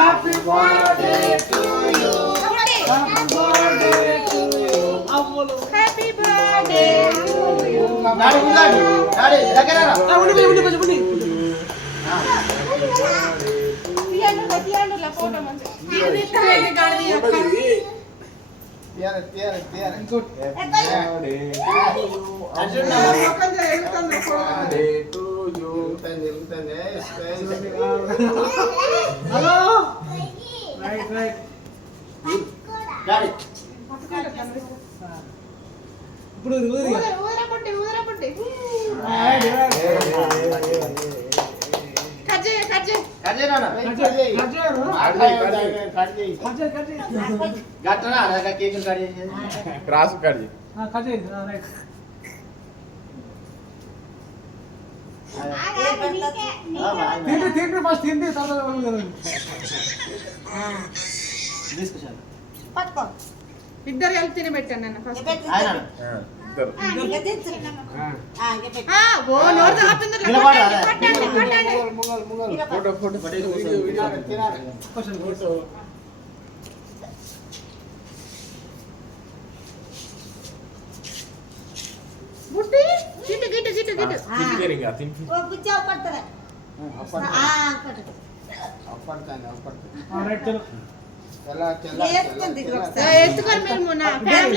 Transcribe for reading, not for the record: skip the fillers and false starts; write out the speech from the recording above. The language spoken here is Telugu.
Happy birthday to you happy birthday to you Ammulu happy birthday to you daddy దగ్గర రా. ఉండి తీయండి ఫోటో మంచిగా తీయాలి. గుడ్ హలో రైట్ డాడీ ఇప్పుడు ఊరిగా ఊదరపట్టి కట్ చేయి కట్ చేయి నాన్న. గట్టనా కేక్ కట్ చేసి క్రాస్ కడి రైట్ తిండి ఫస్ట్ తిండి తర్వాత తీసుకొచ్చాను. పట్టుకో ఇద్దరు కలిపి తిని పెట్టండి అన్న ఫస్ట్ ఆయన ఇద్దరు ఓ నోరు తాపింది నిలబడు, అదే. కట్టండి ఫోటో ఫోటో బుట్టి గిట్టు తినిపించరు తినిపి ఓ బుజ్జి పడతలే రైట్ చలో వేసుకుంది ఒకసారి ఎత్తుకొని మీరు నా ఫ్యామిలీ